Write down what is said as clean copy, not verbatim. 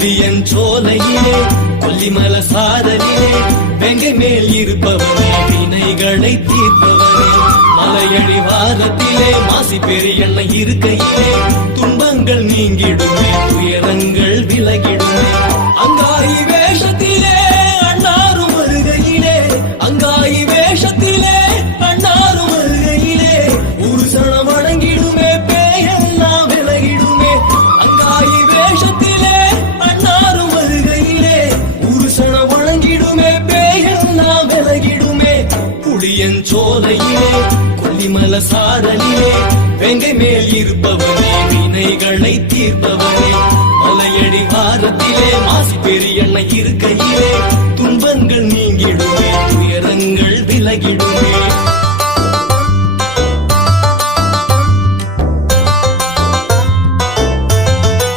புளியன் சோலையிலே கொல்லிமல சாரலிலே வெங்கை மேல் இருப்பவனே வினைகளை தீர்ப்பவனே மலையடி வாரத்திலே மாசி பெரியண்ண இருக்கையிலே துன்பங்கள் நீங்கிடுமே துயரங்கள் விலகிடுமே அங்காயி வேஷத்திலே அண்ணாரும் வருகையிலே அங்காயி வேஷத்திலே அண்ணாரும் வருகையிலே ஒரு சனம் வணங்கிடுமே பேயெல்லாம் விலகிடுமே அங்காயி வேஷத்திலே அண்ணாரும் வருகையிலே ஒரு சனம் வணங்கிடுமே பேயெல்லாம் விலகிடுமே புளியன் சோலையிலே கொல்லிமல சாரலிலே வெங்கை மேல் இருப்பவனே வினைகளை தீர்ப்பவனே மலையடி வாரத்திலே மாசி பெரிய